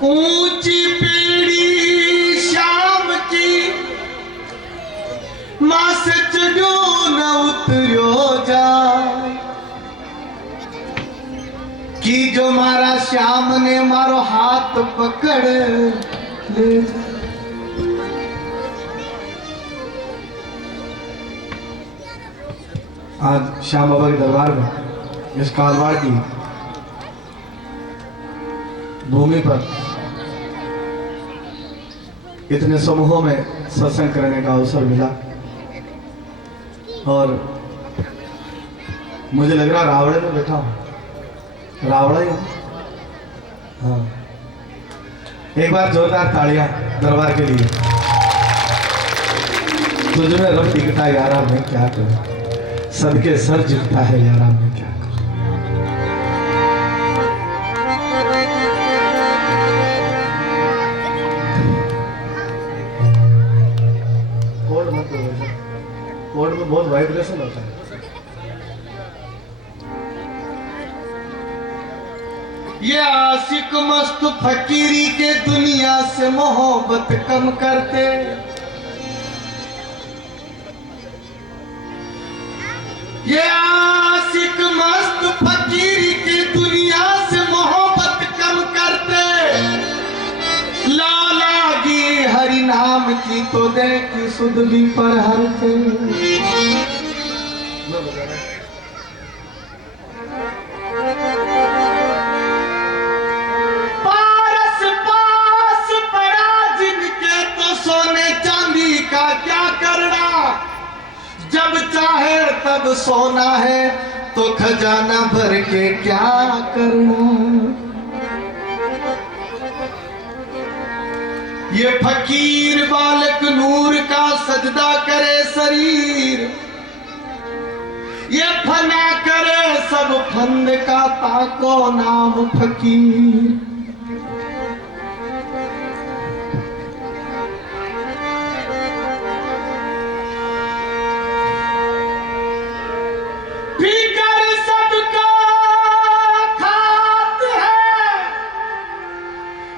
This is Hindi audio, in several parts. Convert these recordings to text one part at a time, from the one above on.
ऊंची पीढ़ी शाम की मां से चढ़ो न उतरो जा कि जो मारा श्याम ने मारो हाथ पकड़ ले। आज श्याम बाबा के दरबार में इस कालवाड़ की भूमि पर इतने समूहों में सत्संग करने का अवसर मिला और मुझे लग रहा रावड़े में बैठा हूं, रावड़ा ही हूं। हाँ, एक बार जोरदार तालियां दरबार के लिए। तुझ में रब टिकता यारा मैं क्या करूं, सबके सर झुकता है यारा मैं क्या करूं। कोड में बहुत वाइब्रेशन होता है। ये आशिक मस्त फकीरी के दुनिया से मोहब्बत कम करते। ये आशिक मस्त फकीरी के दुनिया से मोहब्बत कम करते। लाला की हरि नाम की तो देख सुध भी पर हरते। पारस पास पड़ा जिनके तो सोने चांदी का क्या करना। जब चाहे तब सोना है तो खजाना भर के क्या करना। ये फकीर बालक नूर का सजदा करे शरीर। ये फना करे सब फंद का ताको नाम फकीर। फिकर सबका खात है,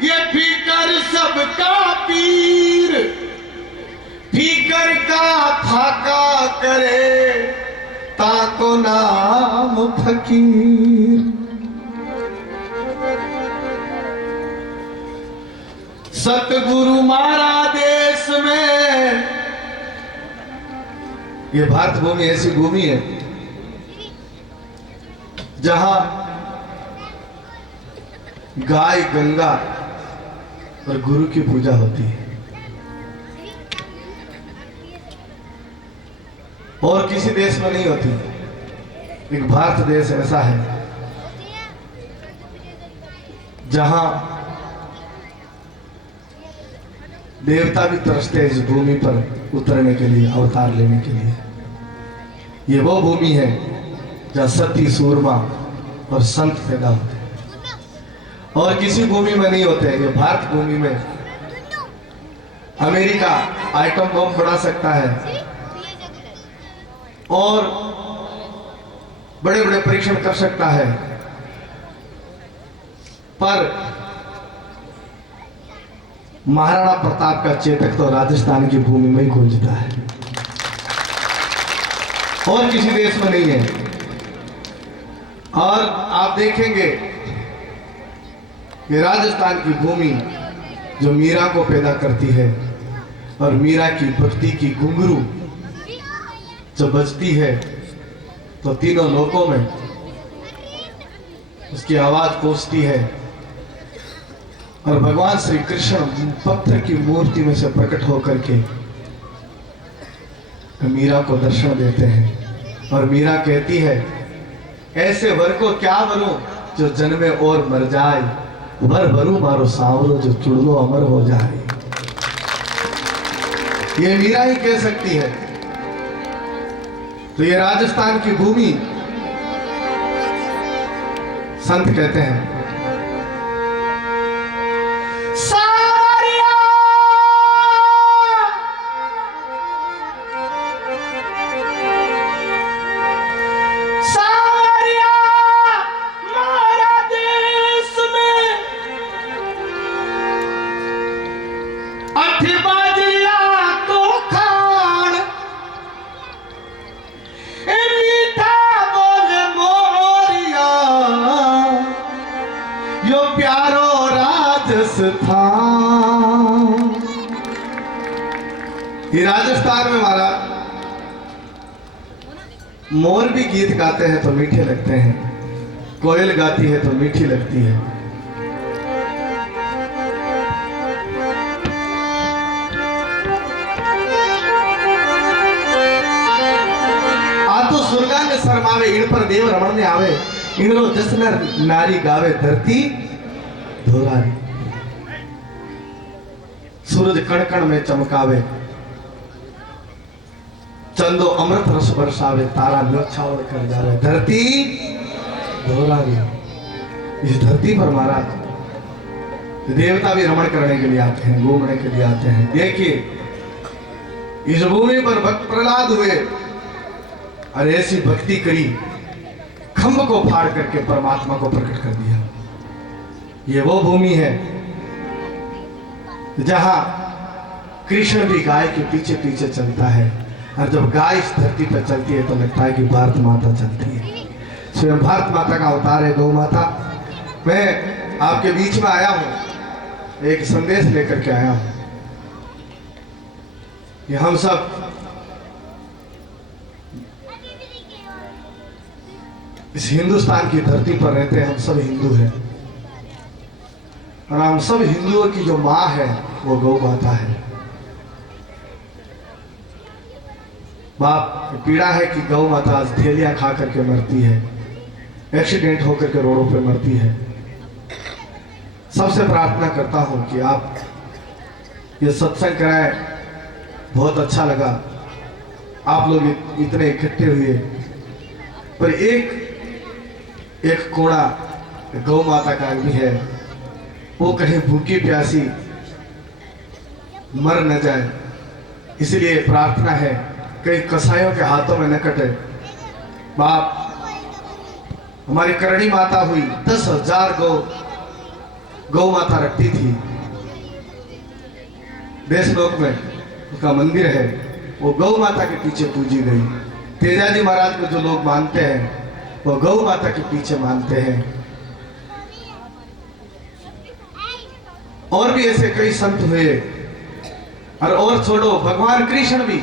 ये फिकर सबका पीर। फिकर का फाका करे ताको नाम फकीर। सतगुरु मारा देश में। ये भारत भूमि ऐसी भूमि है जहां गाय गंगा और गुरु की पूजा होती है और किसी देश में नहीं होती। एक भारत देश ऐसा है जहां देवता भी तरसते हैं इस भूमि पर उतरने के लिए, अवतार लेने के लिए। ये वो भूमि है जहां सती सूरमा और संत पैदा होते हैं और किसी भूमि में नहीं होते। ये भारत भूमि में अमेरिका आइटम बम बढ़ा सकता है और बड़े बड़े परीक्षण कर सकता है, पर महाराणा प्रताप का चेतक तो राजस्थान की भूमि में ही गूंजता है और किसी देश में नहीं है। और आप देखेंगे कि राजस्थान की भूमि जो मीरा को पैदा करती है और मीरा की भक्ति की घुंघरू जो बजती है तो तीनों लोकों में उसकी आवाज पहुंचती है और भगवान श्री कृष्ण पत्थर की मूर्ति में से प्रकट होकर के मीरा को दर्शन देते हैं और मीरा कहती है ऐसे वर को क्या वरूं जो जन्मे और मर जाए। वर वरू मारो सांवरो जो चुड़लो अमर हो जाए। ये मीरा ही कह सकती है। तो ये राजस्थान की भूमि संत कहते हैं राजस्थान। ये राजस्थान में हमारा मोर भी गीत गाते हैं तो मीठे लगते हैं, कोयल गाती है तो मीठी लगती है। आ तो सुरगांग शर्मावे, इन पर देव रमण ने आवे, इनरो जसन नारी गावे धरती धोरारी। सूरज कण कण में चमकावे, चंदो अमृत रस बरसावे, तारा न्योछावर कर जावे धरती धोरारी। इस धरती पर महाराज देवता भी रमण करने के लिए आते हैं, घूमने के लिए आते हैं। देखिए इस भूमि पर भक्त प्रहलाद हुए और ऐसी भक्ति करी, खंभ को फाड़ करके परमात्मा को प्रकट कर दिया। ये वो भूमि है जहां कृष्ण भी गाय के पीछे पीछे चलता है, और जब गाय इस धरती पर चलती है तो लगता है कि भारत माता चलती है। स्वयं भारत माता का अवतार है गौ माता। मैं आपके बीच में आया हूं, एक संदेश लेकर के आया हूं कि हम सब इस हिंदुस्तान की धरती पर रहते हैं, हम सब हिंदू हैं, और हम सब हिंदुओं की जो माँ है वो गौ माता है। बाप पीड़ा है कि गौ माता थैलियां खा करके मरती है, एक्सीडेंट होकर के रोडों पे मरती है। सबसे प्रार्थना करता हूं कि आप ये सत्संग कराएं, बहुत अच्छा लगा आप लोग इतने इकट्ठे हुए, पर एक कोड़ा गौ माता का भी है, वो कहीं भूखी प्यासी मर न जाए, इसलिए प्रार्थना है कई कसाईयों के हाथों में न कटे। बाप हमारी करणी माता हुई, 10,000 गौ माता रखती थी। देशलोक में उसका मंदिर है, वो गौ माता के पीछे पूजी गई। तेजाजी महाराज को जो लोग मानते हैं वो गौ माता के पीछे मानते हैं। और भी ऐसे कई संत हुए, और छोड़ो भगवान कृष्ण भी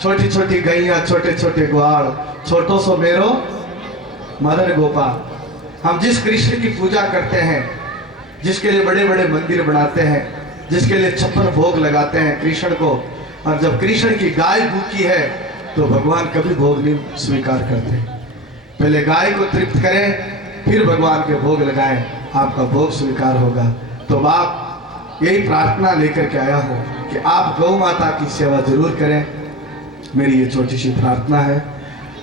छोटी छोटी गैया, छोटे छोटे ग्वाल, छोटो सो मेरो मदन गोपाल। हम जिस कृष्ण की पूजा करते हैं, जिसके लिए बड़े बड़े मंदिर बनाते हैं, जिसके लिए 56 भोग लगाते हैं कृष्ण को, और जब कृष्ण की गाय भूखी है तो भगवान कभी भोग नहीं स्वीकार करते। पहले गाय को तृप्त करें, फिर भगवान के भोग लगाएं, आपका भोग स्वीकार होगा। तो बाप यही प्रार्थना लेकर के आया हूँ कि आप गौ माता की सेवा जरूर करें, मेरी ये छोटी सी प्रार्थना है।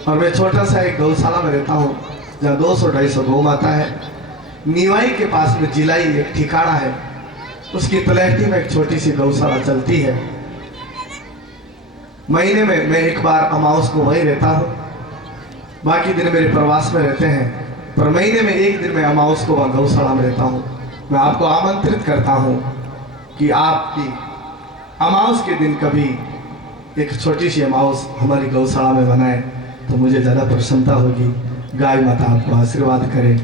और मैं छोटा सा एक गौशाला में रहता हूँ जहाँ 200-250 गौ माता है। नीवाई के पास में जिलाई एक ठिकाना है, उसकी तलहटी में एक छोटी सी गौशाला चलती है। महीने में मैं एक बार अमावस को वहीं रहता हूँ, बाकी दिन मेरे प्रवास में रहते हैं, पर महीने में एक दिन मैं अमावस को वहाँ गौशाला में रहता हूँ। मैं आपको आमंत्रित करता हूँ कि आपकी अमावस के दिन कभी एक छोटी सी अमावस हमारी गौशाला में बनाए तो मुझे ज़्यादा प्रसन्नता होगी। गाय माता आपको आशीर्वाद करे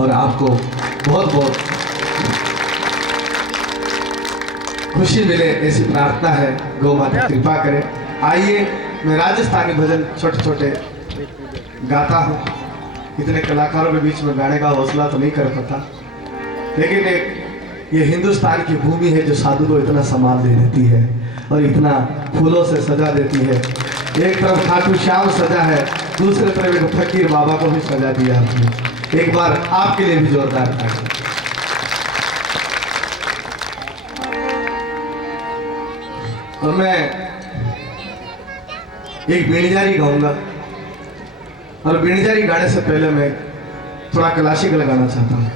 और आपको बहुत बहुत खुशी मिले, ऐसी प्रार्थना है। गौ माता कृपा करे। आइए, मैं राजस्थानी भजन छोटे छोटे गाता हूँ। इतने कलाकारों के बीच में गाने का हौसला तो नहीं कर पाता, लेकिन एक ये हिंदुस्तान की भूमि है जो साधु को इतना सम्मान दे देती है और इतना फूलों से सजा देती है। एक तरफ खाटू श्याम सजा है, दूसरे तरफ एक फकीर बाबा को भी सजा दिया आपने। एक बार आपके लिए भी जोरदार ताली। और मैं एक बीणीजारी गाऊंगा, और बीणीजारी गाने से पहले मैं थोड़ा क्लासिकल गाना चाहता हूँ।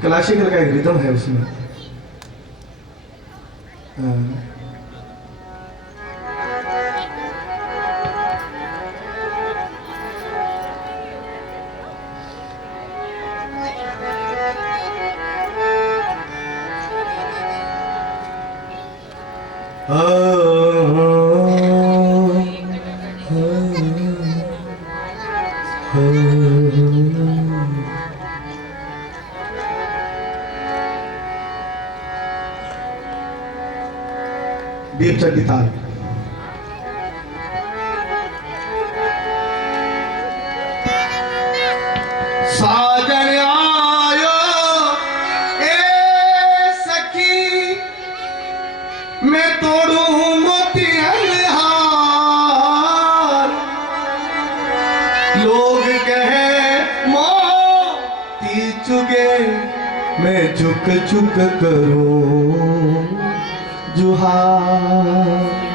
क्लासिकल का एक रिदम है उसमें। दीपचंदी ताल। साजन आयो ए सखी मैं तोड़ू मोतियन हार, लोग कहे मोती चुगे मैं झुक झुक करूं जुहार।